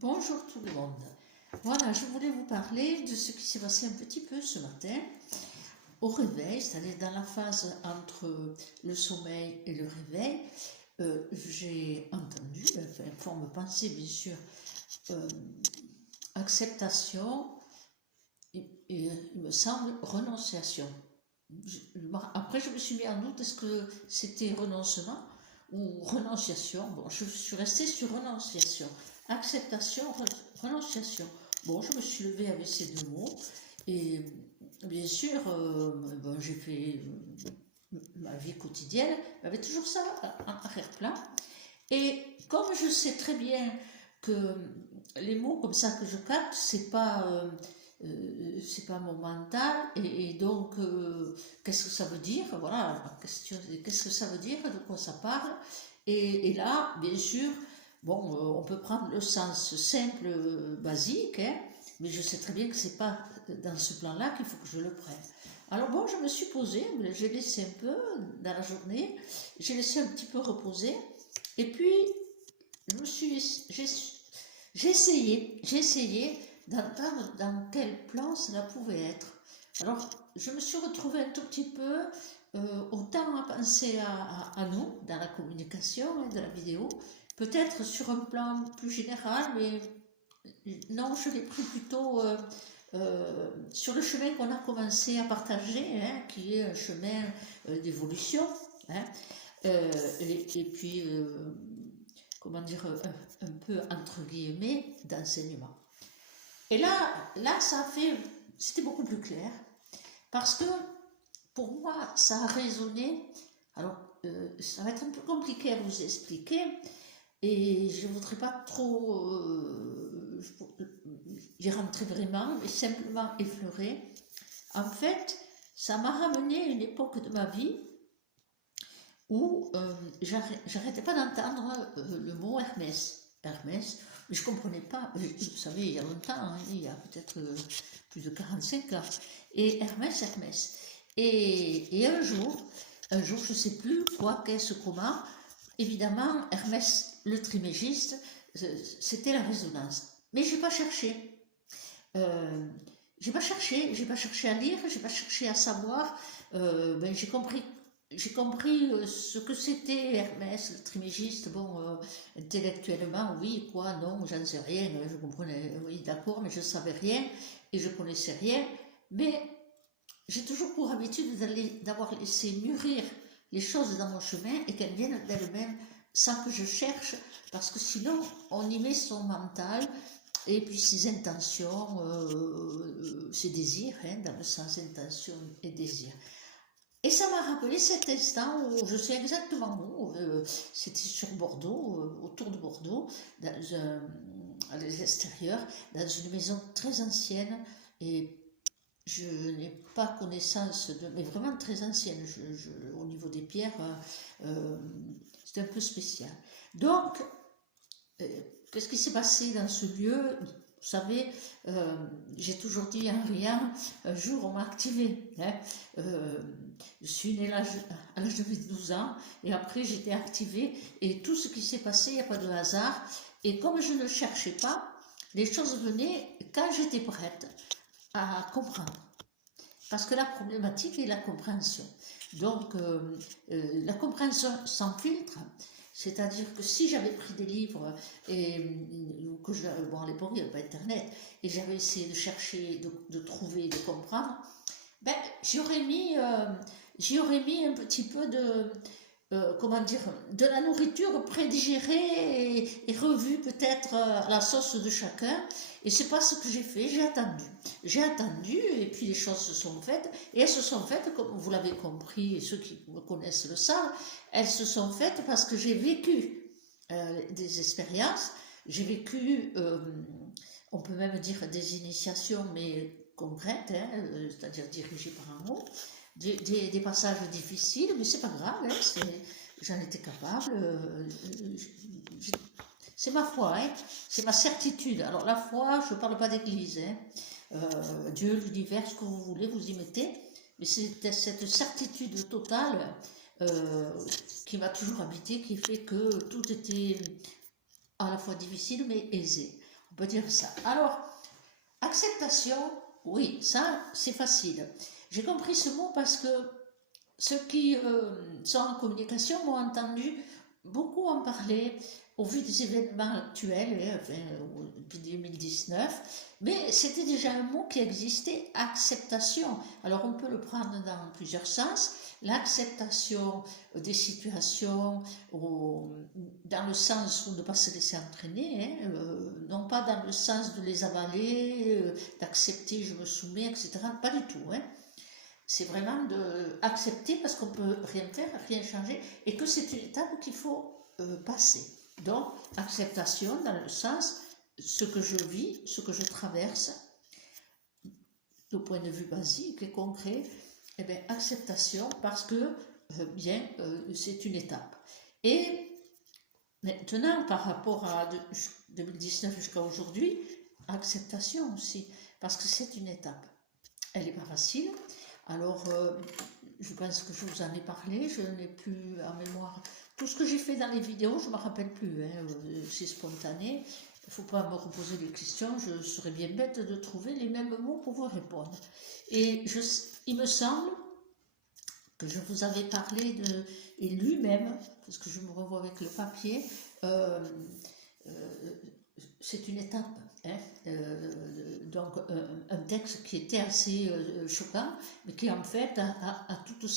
Bonjour tout le monde. Voilà, je voulais vous parler de ce qui s'est passé un petit peu ce matin au réveil, c'est-à-dire dans la phase entre le sommeil et le réveil. J'ai entendu, enfin, forme pensée bien sûr, euh, acceptation et il me semble renonciation. Après, je me suis mis en doute, est-ce que c'était renoncement ou renonciation? Bon, je suis restée sur renonciation. Acceptation, renonciation. Bon, je me suis levée avec ces deux mots et bien sûr, bon, j'ai fait ma vie quotidienne, j'avais toujours ça en arrière-plan. Et comme je sais très bien que les mots comme ça que je capte, c'est pas mon mental, et donc qu'est-ce que ça veut dire? Voilà, la question c'est qu'est-ce que ça veut dire, de quoi ça parle? Et là, bien sûr, bon, on peut prendre le sens simple, basique, hein, mais je sais très bien que c'est pas dans ce plan-là qu'il faut que je le prenne. Alors bon, je me suis posée, j'ai laissé un peu dans la journée, j'ai laissé un petit peu reposer, et puis j'ai essayé d'entendre dans quel plan cela pouvait être. Alors, je me suis retrouvée un tout petit peu, autant à penser à nous, dans la communication, hein, de la vidéo, peut-être sur un plan plus général, mais non, je l'ai pris plutôt sur le chemin qu'on a commencé à partager, hein, qui est un chemin d'évolution, hein, et puis comment dire, un peu entre guillemets, d'enseignement. Et là, c'était beaucoup plus clair, parce que pour moi, ça a résonné. Alors, ça va être un peu compliqué à vous expliquer, et je ne voudrais pas trop y rentrer vraiment, mais simplement effleurer. En fait, ça m'a ramené à une époque de ma vie où j'arrêtais pas d'entendre le mot Hermès. Hermès, mais je comprenais pas, vous savez, il y a longtemps, hein, il y a peut-être plus de 45 ans, et Hermès, Hermès. Et un jour, je sais plus quoi, qu'est-ce, comment, évidemment, Hermès, le trimégiste, c'était la résonance. Mais j'ai pas cherché. Euh, j'ai pas cherché à lire, j'ai pas cherché à savoir. Ben, j'ai compris ce que c'était Hermès, le trimégiste. Bon, intellectuellement, oui, quoi, non, j'en sais rien. Je comprenais, oui, d'accord, mais je savais rien et je connaissais rien. Mais j'ai toujours pour habitude d'avoir laissé mûrir les choses dans mon chemin et qu'elles viennent d'elles-mêmes sans que je cherche, parce que sinon, on y met son mental et puis ses intentions, ses désirs, hein, dans le sens intention et désir. Et ça m'a rappelé cet instant où je sais exactement où, c'était sur Bordeaux, autour de Bordeaux, à l'extérieur, dans une maison très ancienne, et je n'ai pas connaissance de, mais vraiment très ancienne, au niveau des pierres, c'est un peu spécial. Donc, qu'est-ce qui s'est passé dans ce lieu? Vous savez, j'ai toujours dit en riant, un jour on m'a activé. Hein. Je suis née à l'âge de 12 ans et après j'étais activée et tout ce qui s'est passé, il n'y a pas de hasard. Et comme je ne cherchais pas, les choses venaient quand j'étais prête à comprendre. Parce que la problématique est la compréhension. Donc, la compréhension sans filtre, c'est-à-dire que si j'avais pris des livres, bon, à l'époque il n'y avait pas Internet, et j'avais essayé de chercher, de trouver, de comprendre, ben, j'y aurais mis un petit peu de, comment dire, de la nourriture prédigérée et revue peut-être à la sauce de chacun. Et c'est pas ce que j'ai fait, j'ai attendu. J'ai attendu et puis les choses se sont faites. Et elles se sont faites, comme vous l'avez compris, et ceux qui me connaissent le savent, elles se sont faites parce que j'ai vécu des expériences, j'ai vécu, on peut même dire des initiations, mais concrètes, hein, c'est-à-dire dirigées par un mot, des passages difficiles, mais c'est pas grave, hein, j'en étais capable. C'est ma foi, hein, c'est ma certitude. Alors la foi, je ne parle pas d'église, hein, Dieu, l'univers, ce que vous voulez, vous y mettez, mais c'est cette certitude totale qui m'a toujours habité, qui fait que tout était à la fois difficile mais aisé. On peut dire ça. Alors, acceptation, oui, ça, c'est facile. J'ai compris ce mot parce que ceux qui sont en communication m'ont entendu beaucoup en parler au vu des événements actuels, depuis 2019, mais c'était déjà un mot qui existait, acceptation. Alors on peut le prendre dans plusieurs sens, l'acceptation des situations, dans le sens où de ne pas se laisser entraîner, non pas dans le sens de les avaler, d'accepter, je me soumets, etc. Pas du tout. C'est vraiment d'accepter parce qu'on ne peut rien faire, rien changer, et que c'est une étape qu'il faut passer. Donc, acceptation dans le sens, ce que je vis, ce que je traverse, au point de vue basique et concret, eh bien, acceptation parce que, c'est une étape. Et maintenant, par rapport à 2019 jusqu'à aujourd'hui, acceptation aussi, parce que c'est une étape. Elle n'est pas facile. Alors, je pense que je vous en ai parlé, je n'ai plus en mémoire tout ce que j'ai fait dans les vidéos, je ne me rappelle plus, c'est spontané, il ne faut pas me reposer des questions, je serais bien bête de trouver les mêmes mots pour vous répondre. Et il me semble que je vous avais parlé et lu même, parce que je me revois avec le papier, c'est une étape, donc un texte qui était assez choquant, mais qui en fait a toute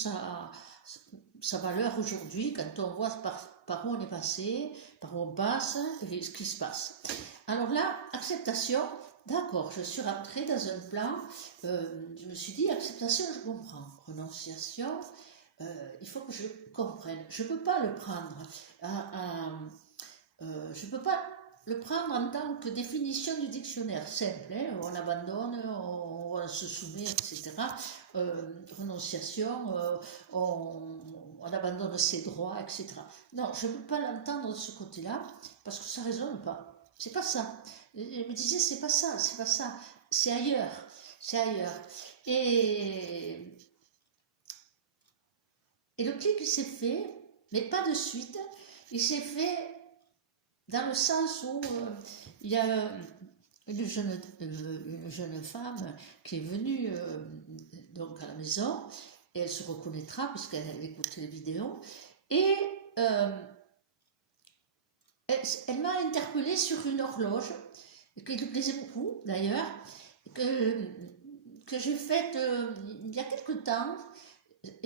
sa valeur aujourd'hui quand on voit par où on est passé, par où on passe et ce qui se passe. Alors là, acceptation, d'accord, je suis rentrée dans un plan, je me suis dit acceptation, je comprends, renonciation, il faut que je comprenne, je ne peux pas le prendre, je ne peux pas le prendre en tant que définition du dictionnaire simple, on abandonne, on se soumet, etc. Renonciation, on abandonne ses droits, etc. Non, je ne peux pas l'entendre de ce côté-là, parce que ça ne résonne pas. C'est pas ça. Je me disais, c'est pas ça, c'est ailleurs, Et le clic, il s'est fait, mais pas de suite, il s'est fait dans le sens où il y a une jeune femme qui est venue donc à la maison, et elle se reconnaîtra puisqu'elle écoute les vidéos, et elle m'a interpellée sur une horloge qui lui plaisait beaucoup d'ailleurs, que j'ai faite il y a quelque temps,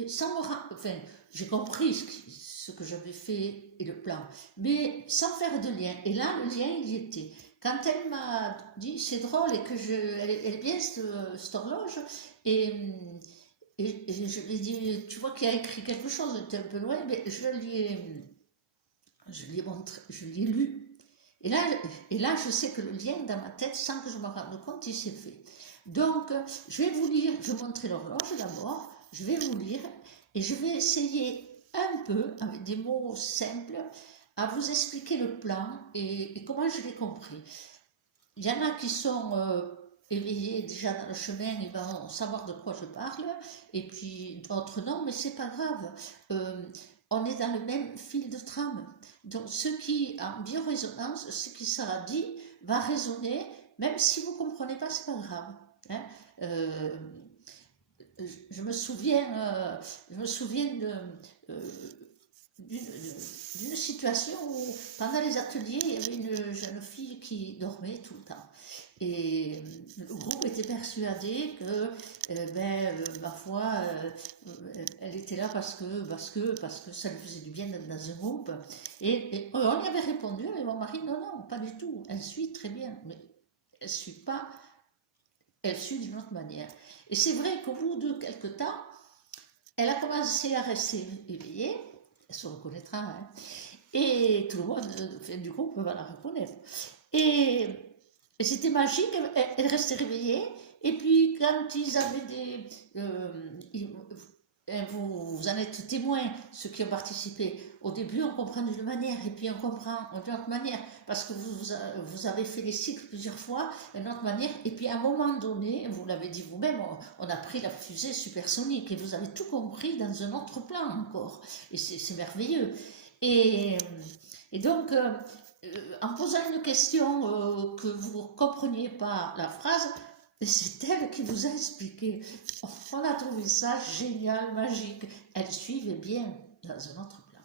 sans me enfin, j'ai compris ce que j'avais fait et le plan, mais sans faire de lien. Et là, le lien, il y était. Quand elle m'a dit, c'est drôle, et que elle est bien cette horloge, et je lui ai dit, tu vois qu'il a écrit quelque chose, était un peu loin, mais je lui ai montré, je lui ai lu. Et là, je sais que le lien dans ma tête, sans que je me rende compte, il s'est fait. Donc, je vais vous lire, je vais montrer l'horloge d'abord, je vais vous lire, et je vais essayer un peu, avec des mots simples, à vous expliquer le plan et comment je l'ai compris. Il y en a qui sont éveillés déjà dans le chemin et vont savoir de quoi je parle, et puis d'autres non, mais c'est pas grave. On est dans le même fil de trame. Donc ce qui, en biorésonance, ce qui sera dit va résonner, même si vous ne comprenez pas, c'est pas grave. Je me souviens d'une situation où, pendant les ateliers, il y avait une jeune fille qui dormait tout le temps. Et le groupe était persuadé que, parfois, elle était là parce que ça lui faisait du bien d'être dans un groupe. Et on lui avait répondu, mais mon mari, non, pas du tout. Elle suit très bien, mais elle suit pas. Elle suit d'une autre manière. Et c'est vrai qu'au bout de quelques temps, elle a commencé à rester éveillée, elle se reconnaîtra, et tout le monde du groupe va la reconnaître. Et c'était magique, elle restait réveillée, et puis quand ils avaient vous en êtes témoins, ceux qui ont participé. Au début, on comprend d'une manière, et puis on comprend d'une autre manière, parce que vous avez fait les cycles plusieurs fois, d'une autre manière, et puis à un moment donné, vous l'avez dit vous-même, on a pris la fusée supersonique, et vous avez tout compris dans un autre plan encore, et c'est merveilleux. Et donc, en posant une question que vous ne compreniez pas la phrase, c'est elle qui vous a expliqué. On a trouvé ça génial, magique. Elle suivait bien dans un autre plan.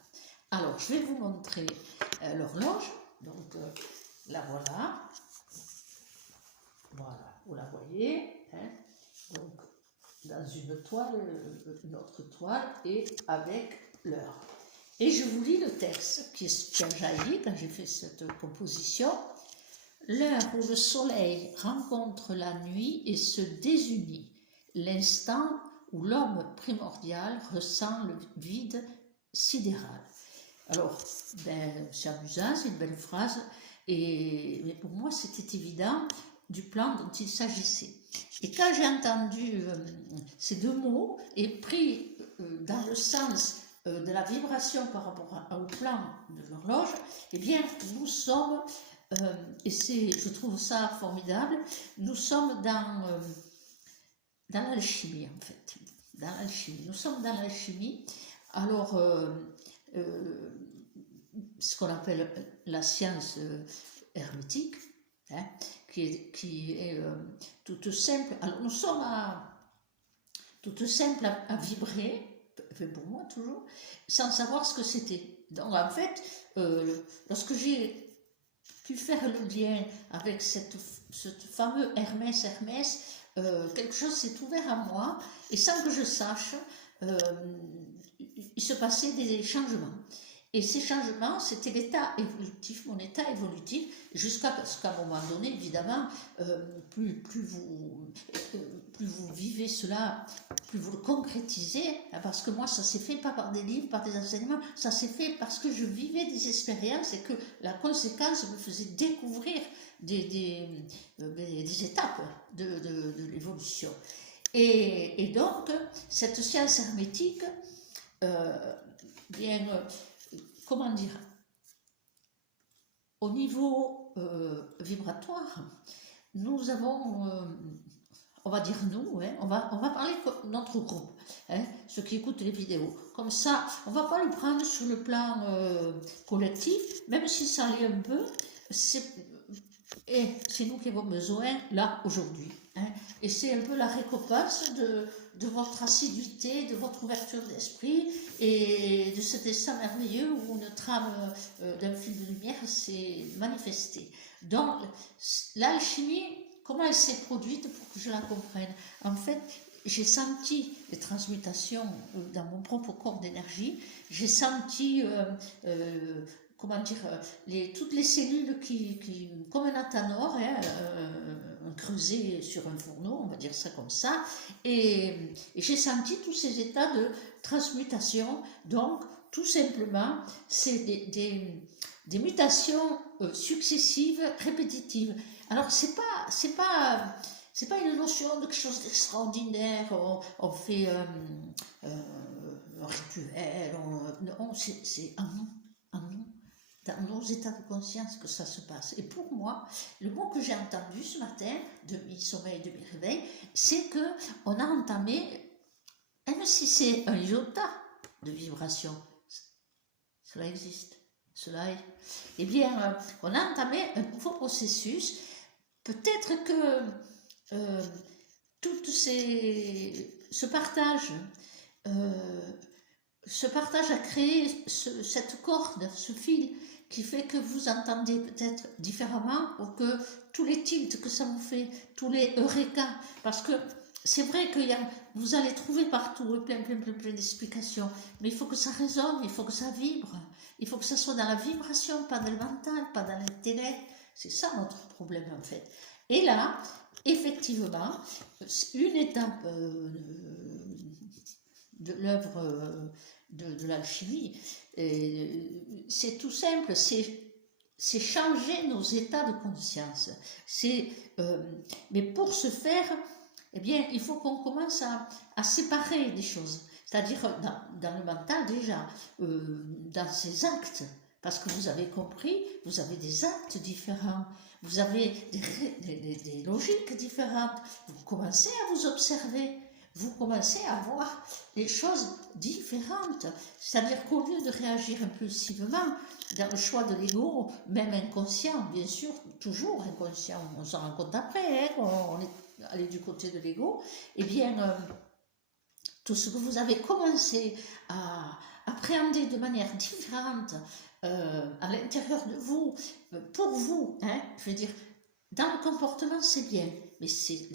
Alors, je vais vous montrer l'horloge. Donc, la voilà. Voilà, vous la voyez. Hein. Donc, dans une toile, une autre toile, et avec l'heure. Et je vous lis le texte qui a jailli quand j'ai fait cette composition. L'heure où le soleil rencontre la nuit et se désunit, l'instant où l'homme primordial ressent le vide sidéral. Alors, c'est amusant, c'est une belle phrase, mais pour moi c'était évident du plan dont il s'agissait. Et quand j'ai entendu ces deux mots et pris dans le sens de la vibration par rapport au plan de l'horloge, eh bien nous sommes, et je trouve ça formidable, nous sommes dans l'alchimie en fait. Dans l'alchimie. Nous sommes dans l'alchimie. Alors, ce qu'on appelle la science hermétique, hein, qui est toute simple. Alors, nous sommes toute simple à vibrer, pour moi toujours, sans savoir ce que c'était. Donc, en fait, lorsque j'ai pu faire le lien avec ce fameux Hermès, quelque chose s'est ouvert à moi, et sans que je sache, il se passait des changements. Et ces changements, c'était l'état évolutif, mon état évolutif, jusqu'à ce qu'à un moment donné, évidemment, plus vous vivez cela, plus vous le concrétisez, parce que moi, ça s'est fait pas par des livres, par des enseignements, ça s'est fait parce que je vivais des expériences et que la conséquence me faisait découvrir des étapes de l'évolution. Et donc, cette science hermétique, comment dire, au niveau vibratoire, nous avons, on va dire nous, hein, on va parler de notre groupe, hein, ceux qui écoutent les vidéos. Comme ça, on ne va pas le prendre sur le plan collectif, même si ça l'est un peu, c'est nous qui avons besoin, là, aujourd'hui. Hein, et c'est un peu la récompense de votre assiduité, de votre ouverture d'esprit et de cet instant merveilleux où une trame d'un fil de lumière s'est manifestée. Donc, l'alchimie, comment elle s'est produite pour que je la comprenne? En fait, j'ai senti les transmutations dans mon propre corps d'énergie, j'ai senti comment dire, toutes les cellules qui comme un athanor, hein, creusé sur un fourneau, on va dire ça comme ça, et j'ai senti tous ces états de transmutation. Donc, tout simplement, c'est des mutations successives, répétitives. Alors, c'est pas une notion de quelque chose d'extraordinaire, on fait un rituel, non, c'est un nom. Dans nos états de conscience que ça se passe. Et pour moi, le mot que j'ai entendu ce matin, de mi-sommeil, de mi-réveil, c'est qu'on a entamé, même si c'est un iota de vibration, cela existe, eh bien, on a entamé un nouveau processus. Peut-être que tout ce partage a créé cette corde, ce fil, qui fait que vous entendez peut-être différemment, ou que tous les tilts que ça vous fait, tous les eureka, parce que c'est vrai que vous allez trouver partout plein d'explications, mais il faut que ça résonne, il faut que ça vibre, il faut que ça soit dans la vibration, pas dans le mental, pas dans l'intellect. C'est ça notre problème en fait. Et là, effectivement, une étape de l'œuvre de l'alchimie, c'est tout simple, c'est changer nos états de conscience. Mais pour ce faire, eh bien, il faut qu'on commence à séparer des choses. C'est-à-dire dans le mental déjà, dans ses actes, parce que vous avez compris, vous avez des actes différents, vous avez des logiques différentes, vous commencez à vous observer. vous commencez à voir les choses différentes. C'est-à-dire qu'au lieu de réagir impulsivement dans le choix de l'ego, même inconscient, bien sûr, toujours inconscient, on s'en rend compte après, hein, on est allé du côté de l'ego, eh bien, tout ce que vous avez commencé à appréhender de manière différente à l'intérieur de vous, pour vous, hein, je veux dire, dans le comportement, c'est bien, mais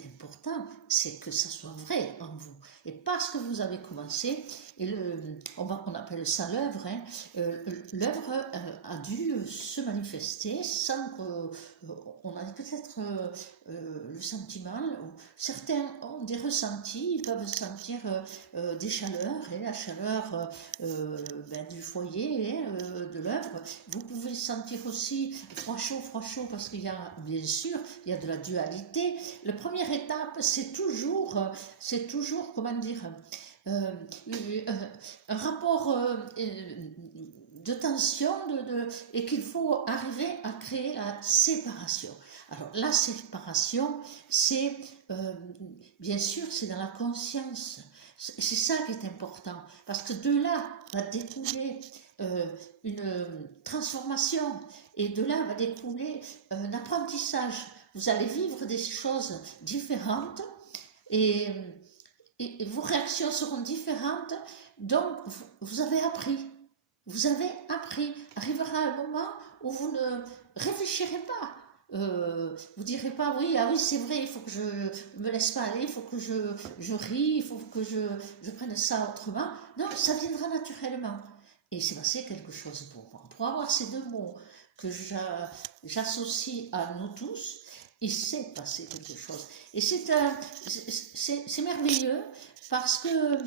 l'important, c'est que ça soit vrai en vous. Et parce que vous avez commencé, et on appelle ça l'œuvre, hein, l'œuvre a dû se manifester sans qu'on ait peut-être le sentiment, certains ont des ressentis, ils peuvent sentir des chaleurs, et la chaleur du foyer, de l'œuvre. Vous pouvez sentir aussi froid chaud, parce qu'il y a, bien sûr, il y a de la dualité. La première étape, c'est toujours, comment dire, un rapport de tension, et qu'il faut arriver à créer la séparation. Alors, la séparation, c'est, bien sûr, c'est dans la conscience. C'est ça qui est important, parce que de là va découler une transformation, et de là va découler un apprentissage. Vous allez vivre des choses différentes, et vos réactions seront différentes, donc vous avez appris. Vous avez appris. Arrivera un moment où vous ne réfléchirez pas. Vous direz pas oui, ah oui, c'est vrai, il faut que je me laisse pas aller, il faut que je ris, il faut que je prenne ça autrement. Non, ça viendra naturellement. Et c'est passé quelque chose pour moi. Pour avoir ces deux mots que j'associe à nous tous, il s'est passé quelque chose. Et c'est merveilleux, parce que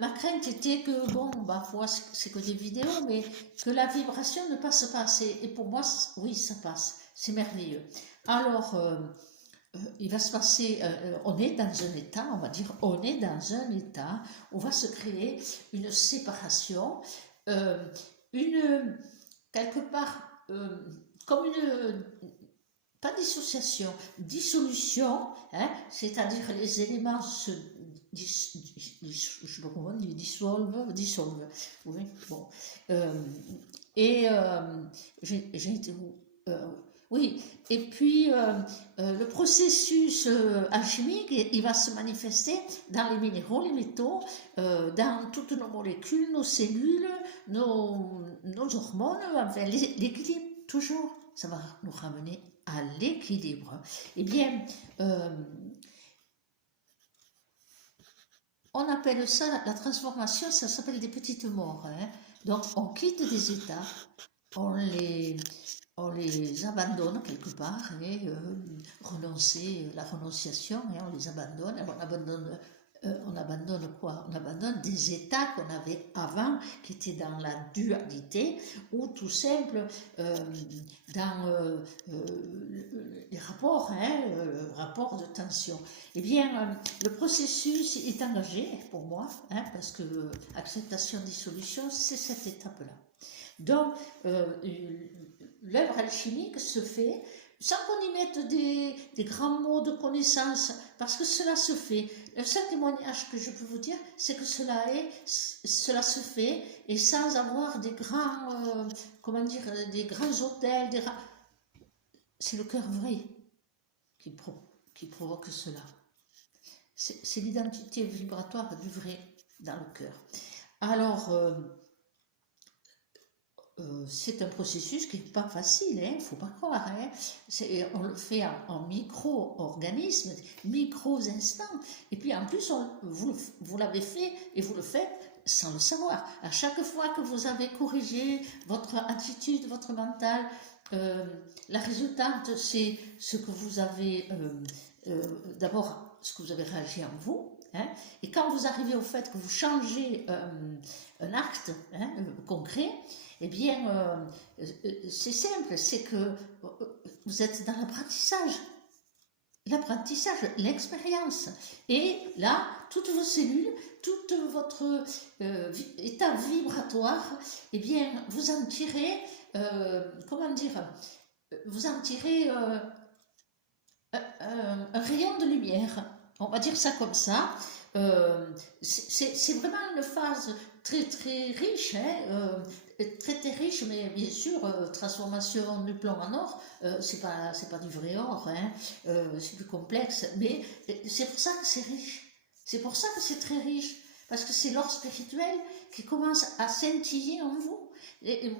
ma crainte était que, bon, parfois c'est que des vidéos, mais que la vibration ne passe pas assez. Et pour moi, oui, ça passe. C'est merveilleux. Alors, il va se passer, on est dans un état, on va dire, on est dans un état où va se créer une séparation, quelque part, comme une, pas dissociation, dissolution, hein, c'est-à-dire les éléments se je sais pas comment on dit, dissolvent, oui, bon. Et j'ai été où oui, et puis le processus alchimique, il va se manifester dans les minéraux, les métaux, dans toutes nos molécules, nos cellules, nos hormones, enfin l'équilibre, toujours, ça va nous ramener à l'équilibre. Eh bien, on appelle ça la transformation, ça s'appelle des petites morts. Hein. Donc on quitte des états, on les abandonne quelque part, et la renonciation, et on les abandonne, on abandonne quoi? On abandonne des états qu'on avait avant, qui étaient dans la dualité, ou tout simple dans les rapports, hein, rapports de tension. Eh bien, le processus est engagé pour moi, hein, parce que acceptation, dissolution, c'est cette étape-là. Donc, l'œuvre alchimique se fait sans qu'on y mette des grands mots de connaissance, parce que cela se fait. Le seul témoignage que je peux vous dire, c'est que cela se fait, et sans avoir des grands, comment dire, des grands hôtels, c'est le cœur vrai qui provoque cela. C'est l'identité vibratoire du vrai dans le cœur. Alors, c'est un processus qui n'est pas facile, il ne faut pas croire. Hein. On le fait en micro-organismes, micro-instants. Et puis en plus, vous l'avez fait et vous le faites sans le savoir. À chaque fois que vous avez corrigé votre attitude, votre mental, la résultante, c'est ce que vous avez, d'abord, ce que vous avez réagi en vous. Hein, et quand vous arrivez au fait que vous changez un acte, hein, concret, eh bien, c'est simple, c'est que vous êtes dans l'apprentissage, l'expérience. Et là, toutes vos cellules, tout votre état vibratoire, eh bien, vous en tirez, comment dire, vous en tirez un rayon de lumière. On va dire ça comme ça. C'est vraiment une phase très très riche, hein, très très riche, mais bien sûr, transformation du plomb en or, c'est pas du vrai or, hein, c'est plus complexe, mais c'est pour ça que c'est riche. C'est pour ça que c'est très riche, parce que c'est l'or spirituel qui commence à scintiller en vous. Et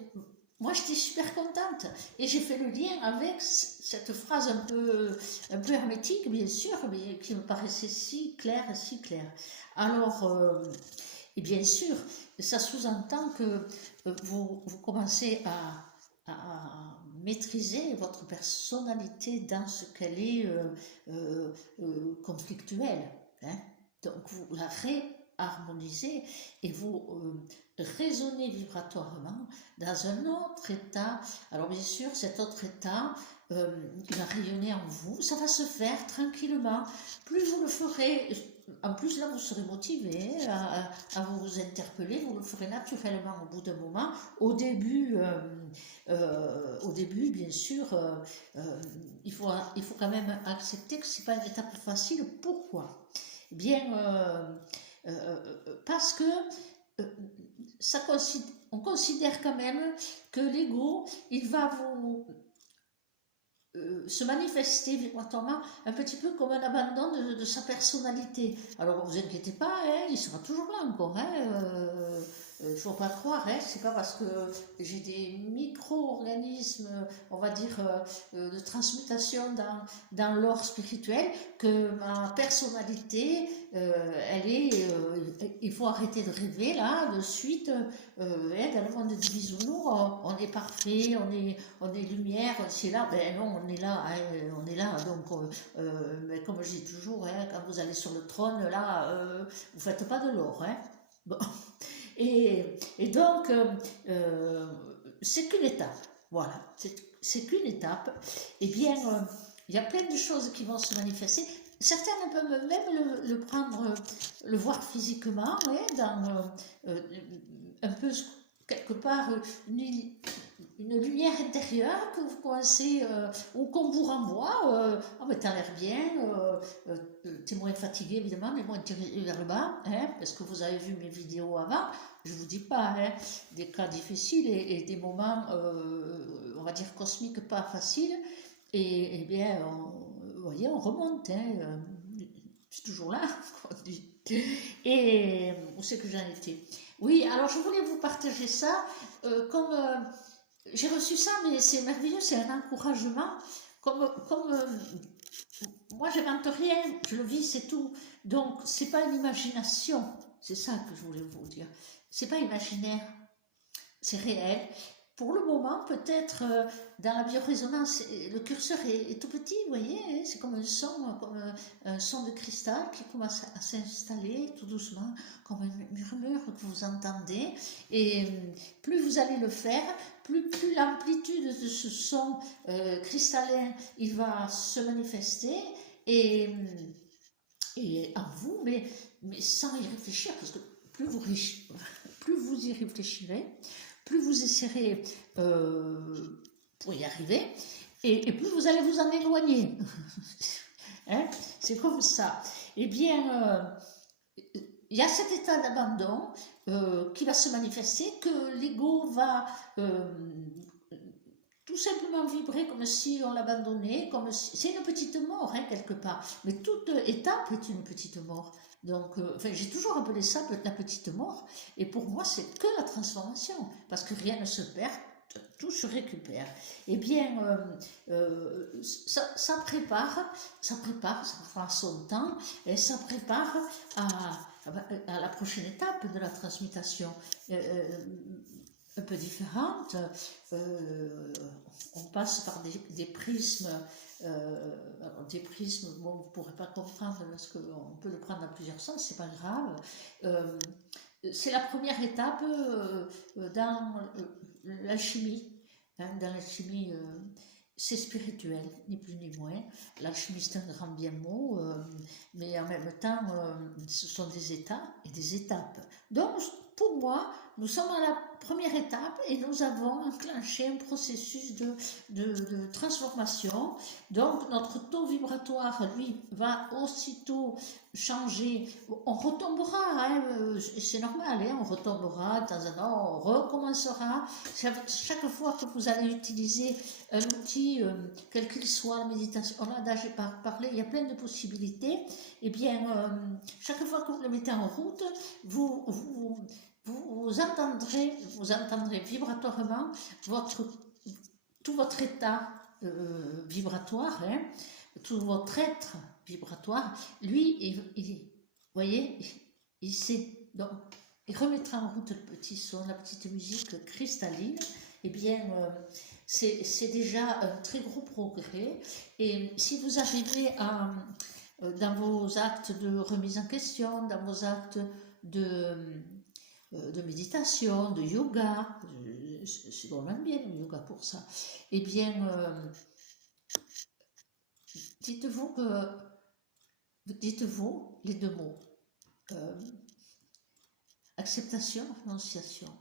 moi, j'étais super contente. Et j'ai fait le lien avec cette phrase un peu hermétique, bien sûr, mais qui me paraissait si claire, si claire. Alors, et bien sûr, ça sous-entend que vous commencez à maîtriser votre personnalité dans ce qu'elle est conflictuelle, hein. Donc, vous la réharmonisez et vous raisonnez vibratoirement dans un autre état. Alors bien sûr, cet autre état, il va rayonner en vous, ça va se faire tranquillement. Plus vous le ferez, en plus là vous serez motivé à vous interpeller, vous le ferez naturellement au bout d'un moment. Au début, bien sûr, il faut quand même accepter que ce n'est pas une étape facile. Pourquoi? Eh bien, parce que ça on considère quand même que l'ego, il va vous se manifester vibratoirement un petit peu comme un abandon de sa personnalité. Alors, vous inquiétez pas, hein, il sera toujours là encore. Il ne faut pas croire, hein, c'est pas parce que j'ai des micro-organismes, on va dire, de transmutation dans l'or spirituel, que ma personnalité, il faut arrêter de rêver là, de suite, dans le monde des bisounours, on est parfait, on est lumière, c'est là, ben non, on est là, hein, on est là, donc, mais comme je dis toujours, hein, quand vous allez sur le trône, là, vous faites pas de l'or, hein. Bon. Et donc, c'est qu'une étape, voilà, c'est qu'une étape. Eh bien, il y a plein de choses qui vont se manifester. Certains peuvent même le prendre, le voir physiquement, ouais, dans un peu quelque part une lumière intérieure que vous commencez, ou qu'on vous renvoie, oh mais t'as l'air bien, t'es moins fatigué évidemment, mais moins tiré vers le bas, hein, parce que vous avez vu mes vidéos avant, je vous dis pas, hein, des cas difficiles et des moments, on va dire cosmiques, pas faciles, et bien, vous voyez, on remonte, hein, c'est toujours là, on dit. Et où c'est que j'en étais? Oui, alors je voulais vous partager ça, comme j'ai reçu ça, mais c'est merveilleux, c'est un encouragement. Comme moi, j'invente rien, je le vis, c'est tout. Donc, c'est pas une imagination. C'est ça que je voulais vous dire. C'est pas imaginaire, c'est réel. Pour le moment, peut-être dans la biorésonance, le curseur est tout petit, vous voyez, hein, c'est comme un son de cristal qui commence à s'installer tout doucement, comme un murmure que vous entendez. Et plus vous allez le faire, plus l'amplitude de ce son cristallin, il va se manifester et en vous, mais sans y réfléchir, parce que plus vous y réfléchirez, plus vous essaierez pour y arriver, et plus vous allez vous en éloigner. Hein, c'est comme ça. Eh bien, il y a cet état d'abandon qui va se manifester, que l'ego va tout simplement vibrer comme si on l'abandonnait, comme si... c'est une petite mort, hein, quelque part. Mais toute étape est une petite mort. Donc, enfin, j'ai toujours appelé ça la petite mort. Et pour moi, c'est que la transformation, parce que rien ne se perd, tout se récupère. Eh bien, ça prépare, ça prend son temps, et ça prépare à la prochaine étape de la transmutation. Un peu différente, on passe par des prismes, bon, vous ne pourrez pas comprendre parce qu'on peut le prendre dans plusieurs sens, c'est pas grave. C'est la première étape dans l'alchimie. Hein, dans l'alchimie, c'est spirituel, ni plus ni moins. L'alchimie, c'est un grand bien mot, mais en même temps, ce sont des états et des étapes. Donc, pour moi, nous sommes à la première étape et nous avons enclenché un processus de transformation. Donc, notre taux vibratoire, lui, va aussitôt changer. On retombera, hein, c'est normal, hein, on retombera, de temps en temps, on recommencera. Chaque fois que vous allez utiliser un outil, quel qu'il soit, la méditation, là, j'ai parlé, il y a plein de possibilités. Eh bien, chaque fois que vous le mettez en route, vous entendrez vibratoirement tout votre état vibratoire, hein, tout votre être vibratoire. Lui, vous voyez, il sait. Donc, il remettra en route le petit son, la petite musique cristalline. Eh bien, c'est déjà un très gros progrès. Et si vous arrivez à, dans vos actes de remise en question, dans vos actes de méditation, de yoga, c'est vraiment bien le yoga pour ça, eh bien, dites-vous les deux mots, acceptation, renonciation,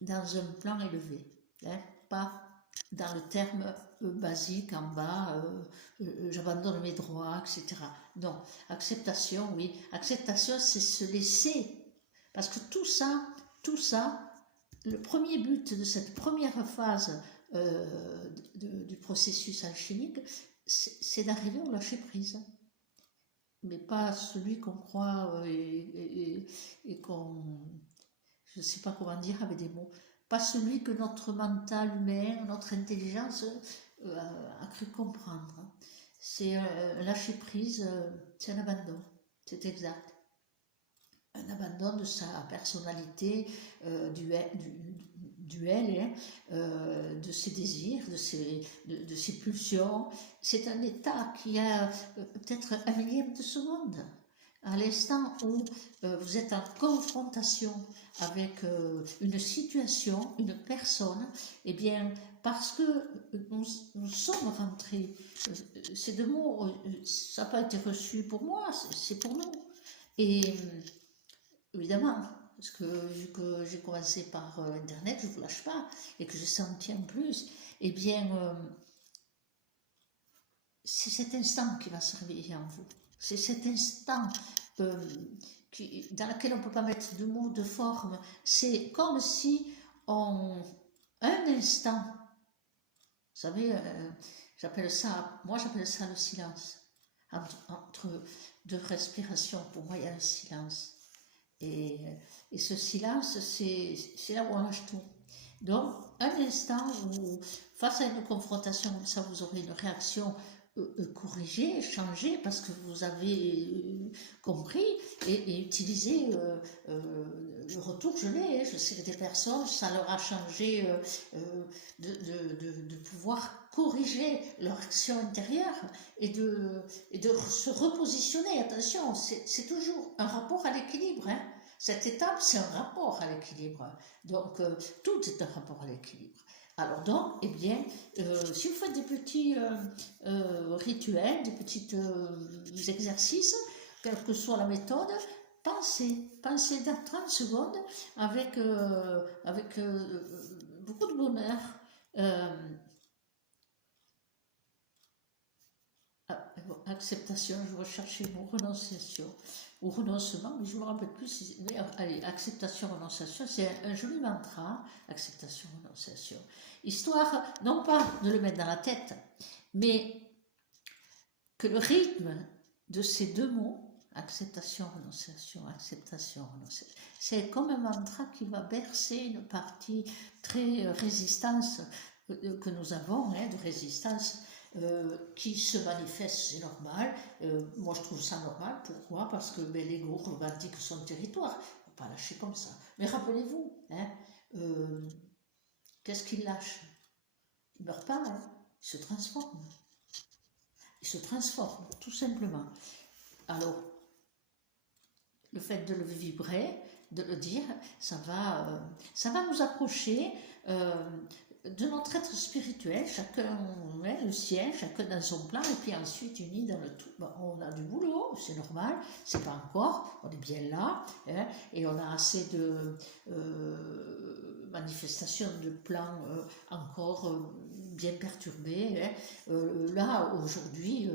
dans un plan élevé, hein, pas dans le terme basique en bas, j'abandonne mes droits, etc. Non, acceptation, oui, acceptation, c'est se laisser. Parce que tout ça, le premier but de cette première phase du processus alchimique, c'est d'arriver au lâcher prise. Mais pas celui qu'on croit et qu'on, je ne sais pas comment dire avec des mots, pas celui que notre mental humain, notre intelligence a cru comprendre. C'est lâcher prise, c'est un abandon, c'est exact. Un abandon de sa personnalité, du elle, hein, de ses désirs, de ses pulsions. C'est un état qui a peut-être un millième de seconde. À l'instant où vous êtes en confrontation avec une situation, une personne, eh bien, parce que nous sommes rentrés, ces deux mots, ça n'a pas été reçu pour moi, c'est pour nous. Et évidemment, parce que vu que j'ai commencé par Internet, je ne vous lâche pas, et que je s'en tiens plus, eh bien, c'est cet instant qui va servir en vous. C'est cet instant dans lequel on ne peut pas mettre de mots, de forme. C'est comme si un instant, vous savez, moi j'appelle ça le silence. Entre deux respirations, pour moi il y a un silence. Et ce silence, c'est là où on lâche tout. Donc, un instant où, face à une confrontation comme ça, vous aurez une réaction corrigée, changée, parce que vous avez compris et utilisé le retour, je l'ai. Je sais que des personnes, ça leur a changé de pouvoir corriger leur action intérieure et de se repositionner. Attention, c'est toujours un rapport à l'équilibre. Hein. Cette étape, c'est un rapport à l'équilibre. Donc, tout est un rapport à l'équilibre. Alors donc, eh bien, si vous faites des petits rituels, des petits exercices, quelle que soit la méthode, pensez dans 30 secondes avec beaucoup de bonheur. Acceptation, je recherchais mon renonciation ou renoncement, mais je ne me rappelle plus. Mais allez, acceptation, renonciation, c'est un joli mantra, acceptation, renonciation. Histoire, non pas de le mettre dans la tête, mais que le rythme de ces deux mots, acceptation, renonciation, c'est comme un mantra qui va bercer une partie très résistance que nous avons, hein, de résistance. Qui se manifeste, c'est normal. Moi, je trouve ça normal. Pourquoi? Parce que l'ego revendique son territoire. Il ne faut pas lâcher comme ça. Mais rappelez-vous, hein, qu'est-ce qu'il lâche? Il ne meurt pas, hein, il se transforme. Il se transforme, tout simplement. Alors, le fait de le vibrer, de le dire, ça va nous approcher de notre être spirituel, chacun le sien, chacun dans son plan, et puis ensuite unis dans le tout. Bon, on a du boulot, c'est normal, c'est pas encore, on est bien là, hein, et on a assez de manifestations de plans encore bien perturbés. Hein. Là, aujourd'hui,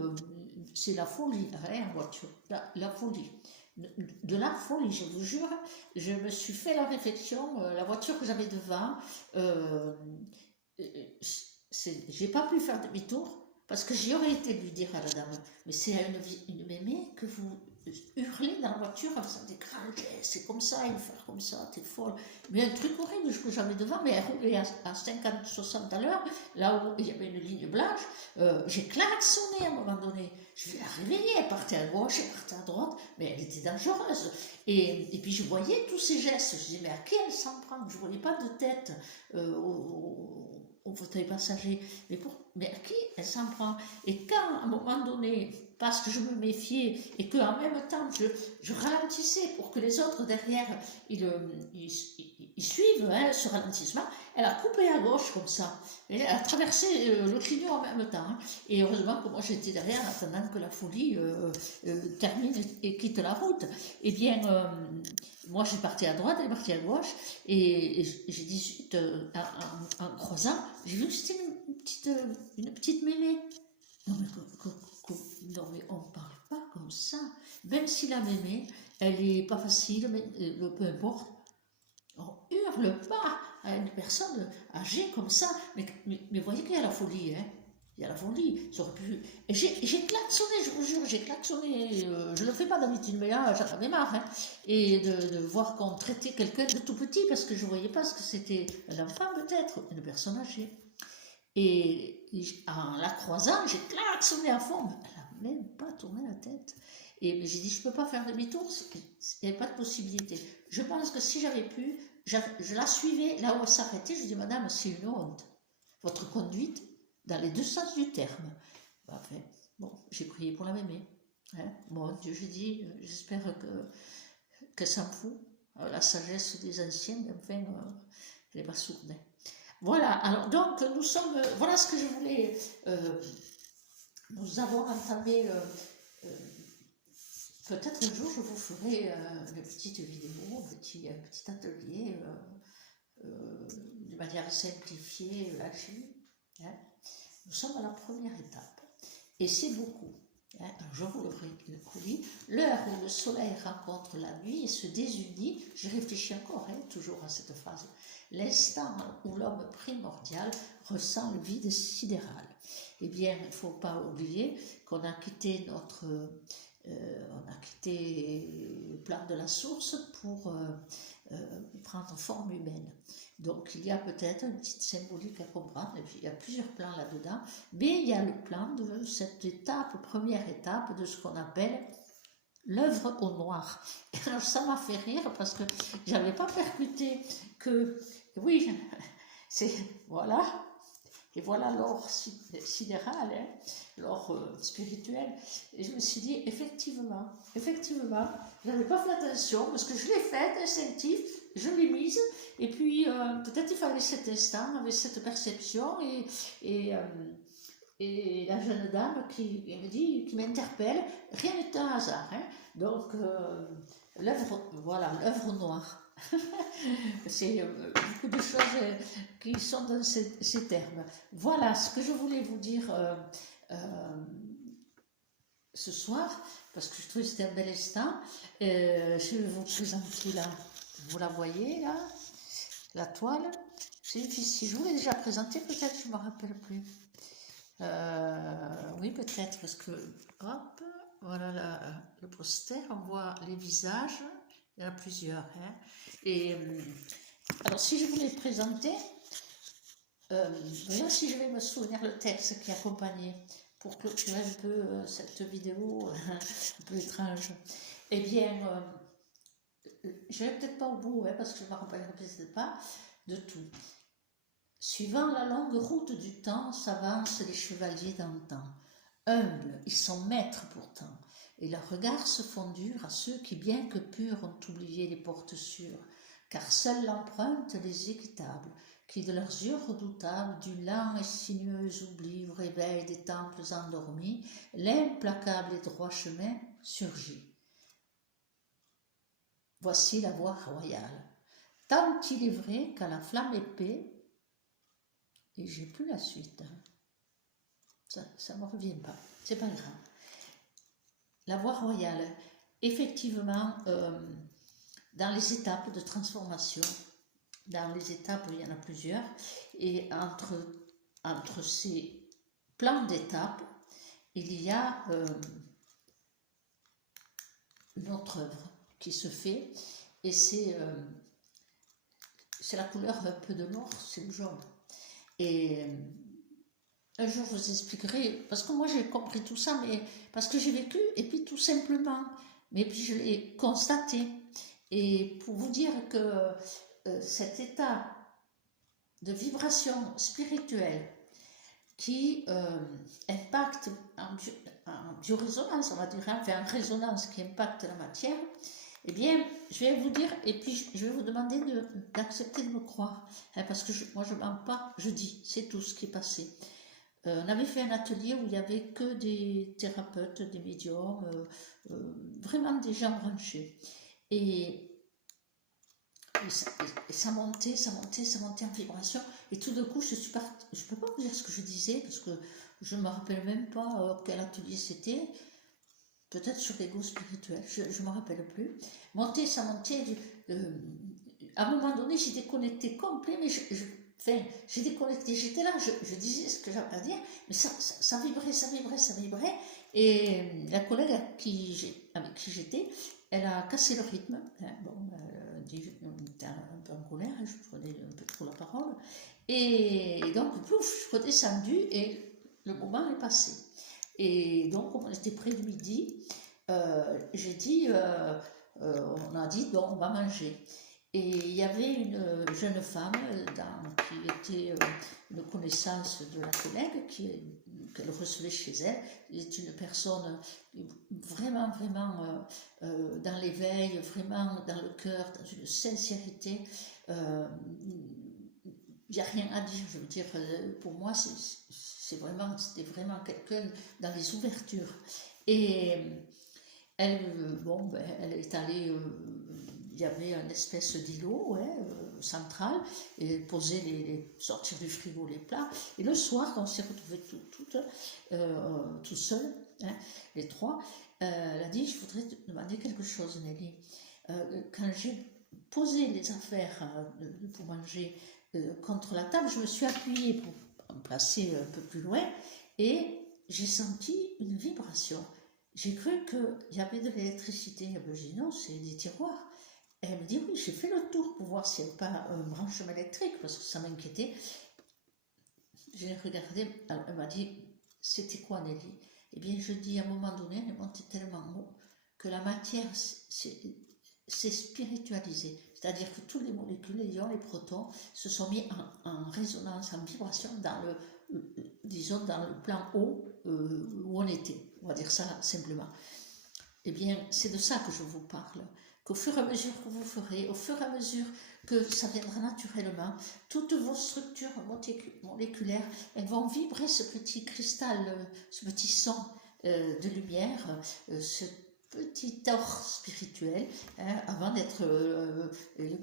c'est la folie, hein, en voiture, la folie. De la folie, je vous jure, je me suis fait la réflexion, la voiture que j'avais devant, j'ai pas pu faire demi-tour parce que j'y aurais été lui dire à la dame, mais c'est à une mémé que vous hurlez dans la voiture en faisant des grands gestes, c'est comme ça, il faut faire comme ça, t'es folle. Mais un truc horrible que j'avais devant, mais elle roulait à 50-60 à l'heure, là où il y avait une ligne blanche, j'ai klaxonné à un moment donné. Je vais la réveiller, elle partait à gauche, elle partait à droite, mais elle était dangereuse. Et puis je voyais tous ces gestes, je disais, mais à qui elle s'en prend? Je ne voyais pas de tête au fauteuil passager, mais à qui elle s'en prend? Et quand, à un moment donné, parce que je me méfiais et qu'en même temps je ralentissais pour que les autres derrière ils suivent hein, ce ralentissement, elle a coupé à gauche comme ça. Elle a traversé le clignot en même temps. Hein. Et heureusement que moi j'étais derrière en attendant que la folie termine et quitte la route. Eh bien, moi j'ai parti à droite, elle est partie à gauche. Et j'ai dit, en croisant, j'ai vu que c'était une petite mémé. Non mais on ne parle pas comme ça. Même si la mémé, elle n'est pas facile, mais peu importe, on hurle pas à une personne âgée comme ça. Mais voyez qu'il y a la folie, hein. Il y a la folie. Et j'ai klaxonné, je vous jure, j'ai klaxonné. Je ne le fais pas d'habitude, mais là, j'en avais marre. Hein. Et de voir qu'on traitait quelqu'un de tout petit, parce que je ne voyais pas ce que c'était un enfant peut-être, une personne âgée. Et en la croisant, j'ai klaxonné à fond. Elle n'a même pas tourné la tête. Et j'ai dit, je ne peux pas faire demi-tour, il n'y avait pas de possibilité. Je pense que si j'avais pu, je la suivais là où elle s'arrêtait. Je dis, madame, c'est une honte. Votre conduite, dans les deux sens du terme. Enfin, bon, j'ai prié pour la mémé. Hein. Mon Dieu, j'ai dit, j'espère que ça me fout. La sagesse des anciens, enfin, elle n'est pas sourde. Hein. Voilà, alors donc nous sommes, voilà ce que je voulais, nous avons entamé, peut-être un jour je vous ferai une petite vidéo, un petit atelier, de manière simplifiée là-dessus. Hein. Nous sommes à la première étape, et c'est beaucoup. Hein, je vous le redis, l'heure où le soleil rencontre la nuit et se désunit, je réfléchis encore toujours à cette phrase, l'instant où l'homme primordial ressent le vide sidéral. Eh bien, il ne faut pas oublier qu'on a quitté le plan de la source pour prendre forme humaine. Donc il y a peut-être une petite symbolique à comprendre, et puis il y a plusieurs plans là-dedans, mais il y a le plan de cette étape, première étape de ce qu'on appelle l'œuvre au noir. Et alors ça m'a fait rire parce que j'avais pas percuté que, oui, c'est, voilà, et voilà l'or sidéral, hein, l'or spirituel, et je me suis dit, effectivement, je n'avais pas fait attention, parce que je l'ai fait, instinctif, je l'ai mise, et puis peut-être il fallait cet instant, avec cette perception, et la jeune dame qui me dit, qui m'interpelle, rien n'est un hasard, hein. Donc l'œuvre noire. C'est beaucoup de choses qui sont dans ces termes. Voilà ce que je voulais vous dire ce soir, parce que je trouve que c'était un bel instant. Je vais vous présenter là, vous la voyez là, la toile. C'est difficile, je vous l'ai déjà présentée, peut-être, je ne me rappelle plus. Oui, peut-être, parce que, hop, voilà le poster, on voit les visages, il y en a plusieurs. Hein. Et alors, si je voulais présenter, même si je vais me souvenir le texte qui accompagnait pour clôturer un peu cette vidéo un peu étrange, eh bien, je ne vais peut-être pas au bout, hein, parce que je ne m'accompagnerai peut-être pas de tout. Suivant la longue route du temps, s'avancent les chevaliers d'antan. Humbles, ils sont maîtres pourtant, et leurs regards se font durs à ceux qui, bien que purs, ont oublié les portes sûres, car seule l'empreinte des équitables qui de leurs yeux redoutables, du lent et sinueux oubli, au réveil des temples endormis, l'implacable et droit chemin surgit. Voici la voie royale. Tant il est vrai qu'à la flamme épée, et j'ai plus la suite, ça ne me revient pas, c'est pas grave. La voie royale, effectivement, dans les étapes de transformation, dans les étapes, il y en a plusieurs, et entre ces plans d'étapes, il y a une autre œuvre qui se fait, et c'est la couleur un peu de l'or, c'est le jaune. Et un jour, je vous expliquerai, parce que moi j'ai compris tout ça, mais parce que j'ai vécu, et puis tout simplement, mais puis je l'ai constaté. Et pour vous dire que cet état de vibration spirituelle qui impacte en biorésonance, on va dire, enfin en résonance qui impacte la matière, eh bien, je vais vous dire, et puis je vais vous demander d'accepter de me croire, hein, parce que moi je ne mens pas, je dis, c'est tout ce qui est passé. On avait fait un atelier où il n'y avait que des thérapeutes, des médiums, vraiment des gens branchés. Et ça montait, ça montait, ça montait en vibration. Et tout d'un coup, je suis partie. Je ne peux pas vous dire ce que je disais, parce que je ne me rappelle même pas quel atelier c'était. Peut-être sur l'ego spirituel, je ne me rappelle plus. Monter, ça montait. À un moment donné, j'ai déconnecté complet, mais j'ai déconnecté. J'étais là, je disais ce que j'avais à dire, mais ça vibrait, ça vibrait, ça vibrait. Et la collègue avec qui j'étais, elle a cassé le rythme. Hein, bon, on était un peu en colère, hein, je prenais un peu trop la parole. Et donc, pouf, je suis redescendue et le moment est passé. Et donc, comme on était près du midi, j'ai dit, on a dit, donc on va manger. Et il y avait une jeune femme qui était une connaissance de la collègue, qu'elle recevait chez elle. Elle est une personne vraiment, vraiment dans l'éveil, vraiment dans le cœur, dans une sincérité. Il n'y a rien à dire, je veux dire, pour moi, c'était vraiment quelqu'un dans les ouvertures. Et elle, elle est allée, il y avait une espèce d'îlot central, et posait sortir du frigo les plats. Et le soir, quand on s'est retrouvés tout seuls, hein, les trois, elle a dit, je voudrais te demander quelque chose, Nelly. Quand j'ai posé les affaires pour manger contre la table, je me suis appuyée pour me placer un peu plus loin, et j'ai senti une vibration. J'ai cru qu'il y avait de l'électricité. Je me dis non, c'est des tiroirs. Et elle me dit oui, j'ai fait le tour pour voir s'il n'y avait pas un branchement électrique, parce que ça m'inquiétait. J'ai regardé, elle m'a dit, c'était quoi Nelly? Eh bien, je dis, à un moment donné, elle est montée tellement haut que la matière s'est spiritualisée. C'est-à-dire que tous les molécules, les ions, les protons, se sont mis en résonance, en vibration dans dans le plan haut où on était. On va dire ça simplement. Eh bien, c'est de ça que je vous parle. Qu'au fur et à mesure que vous ferez, au fur et à mesure que ça viendra naturellement, toutes vos structures moléculaires, elles vont vibrer ce petit cristal, ce petit son de lumière, ce petit or spirituel, hein, avant d'être,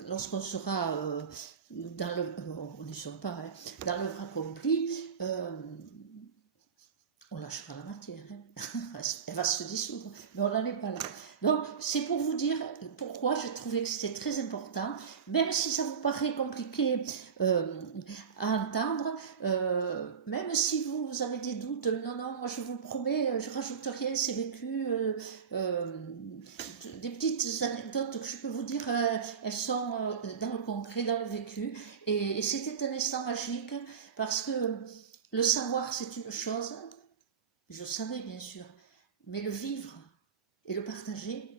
lorsqu'on sera dans le, on n'y sera pas, hein, dans l'œuvre accomplie, on lâchera la matière, hein. Elle va se dissoudre, mais on n'en est pas là. Donc, c'est pour vous dire pourquoi j'ai trouvé que c'était très important, même si ça vous paraît compliqué à entendre, même si vous avez des doutes, non, moi je vous promets, je rajoute rien, c'est vécu, des petites anecdotes que je peux vous dire, elles sont dans le concret, dans le vécu, et c'était un instant magique, parce que le savoir c'est une chose, je savais bien sûr, mais le vivre et le partager,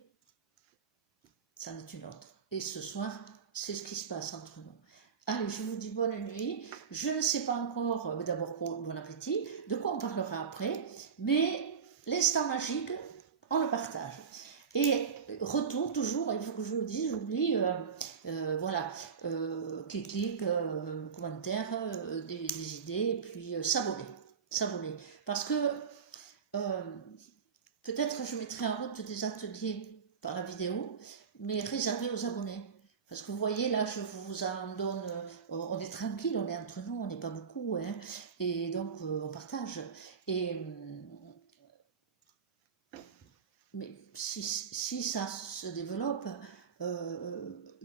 c'en est une autre. Et ce soir, c'est ce qui se passe entre nous. Allez, je vous dis bonne nuit. Je ne sais pas encore, d'abord bon appétit, de quoi on parlera après, mais l'instant magique, on le partage. Et retour toujours, il faut que je le dise, j'oublie, voilà, clic, commentaires, des idées, et puis s'abonner. Parce que euh, peut-être je mettrai en route des ateliers par la vidéo, mais réservés aux abonnés. Parce que vous voyez, là, je vous en donne, on est tranquille, on est entre nous, on n'est pas beaucoup, hein, et donc on partage. Et mais si ça se développe,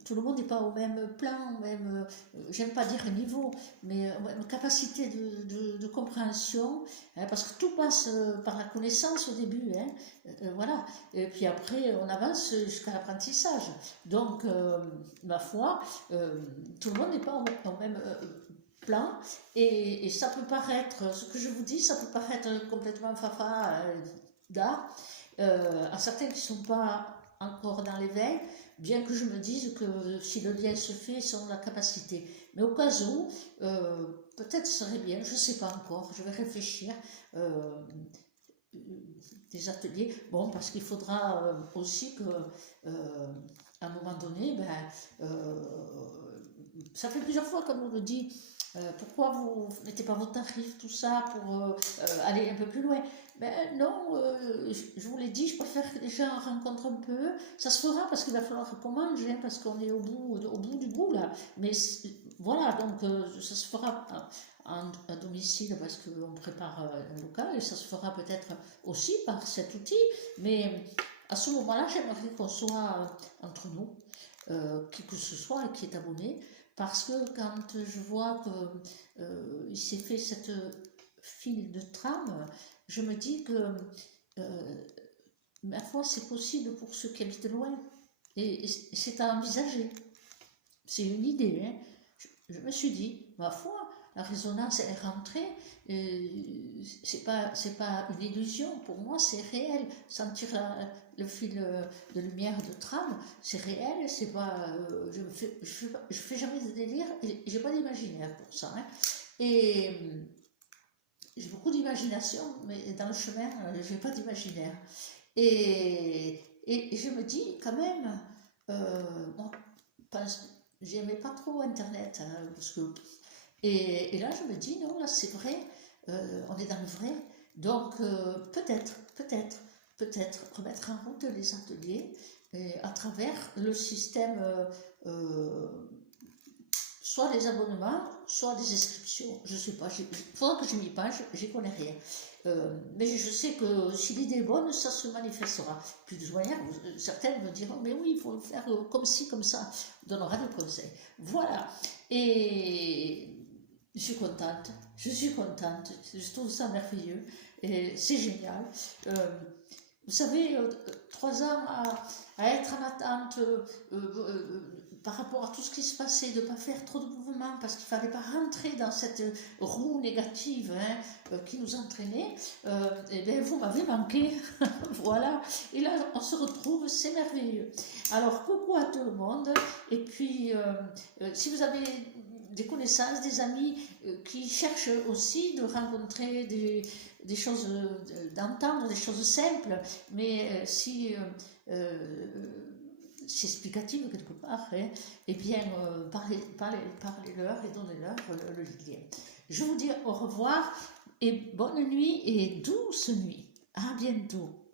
tout le monde n'est pas au même plan, au même, j'aime pas dire niveau, mais une capacité de compréhension, hein, parce que tout passe par la connaissance au début, hein, voilà, et puis après on avance jusqu'à l'apprentissage. Donc, ma foi, tout le monde n'est pas au même plan, et ça peut paraître, ce que je vous dis, ça peut paraître complètement fafa, d'art, à certains qui ne sont pas encore dans l'éveil, bien que je me dise que si le lien se fait, ils ont la capacité. Mais au cas où, peut-être ce serait bien, je ne sais pas encore, je vais réfléchir, des ateliers, bon, parce qu'il faudra aussi que, à un moment donné, ça fait plusieurs fois qu'on nous le dit, pourquoi vous ne mettez pas vos tarifs, tout ça, pour aller un peu plus loin. Ben non, je vous l'ai dit, je préfère que les gens rencontrent un peu. Ça se fera parce qu'il va falloir qu'on mange, hein, parce qu'on est au bout du bout là. Mais voilà, donc ça se fera à domicile parce qu'on prépare un local, et ça se fera peut-être aussi par cet outil. Mais à ce moment-là, j'aimerais qu'on soit entre nous, qui que ce soit et qui est abonné. Parce que quand je vois qu'il s'est fait cette file de trame, je me dis que, ma foi, c'est possible pour ceux qui habitent loin. Et c'est à envisager. C'est une idée. Hein. Je me suis dit, ma foi, la résonance est rentrée. C'est pas une illusion. Pour moi, c'est réel. Sentir le fil de lumière de trame, c'est réel. C'est pas, je fais jamais de délire. Et j'ai pas d'imaginaire pour ça. Hein. Et j'ai beaucoup d'imagination, mais dans le chemin, j'ai pas d'imaginaire. Et je me dis quand même, bon, j'aimais pas trop Internet, hein, parce que, et là je me dis, non, là c'est vrai, on est dans le vrai, donc peut-être remettre en route les ateliers à travers le système, soit des abonnements, soit des inscriptions. Je sais pas, il faudra que je m'y penche, j'y connais rien. Mais je sais que si l'idée est bonne, ça se manifestera. Puis de toute manière, certaines me diront, mais oui, il faut le faire comme ci, comme ça. On donnera des conseils. Voilà. Et je suis contente, je trouve ça merveilleux, et c'est génial. Vous savez, 3 ans à être en attente, par rapport à tout ce qui se passait, de ne pas faire trop de mouvements parce qu'il ne fallait pas rentrer dans cette roue négative, hein, qui nous entraînait, et bien vous m'avez manqué, voilà, et là on se retrouve, c'est merveilleux. Alors coucou à tout le monde, et puis si vous avez des connaissances, des amis qui cherchent aussi de rencontrer des choses, d'entendre des choses simples, mais si c'est explicatif quelque part, hein, eh bien, parlez-leur et donnez-leur le lien. Je vous dis au revoir et bonne nuit et douce nuit. À bientôt.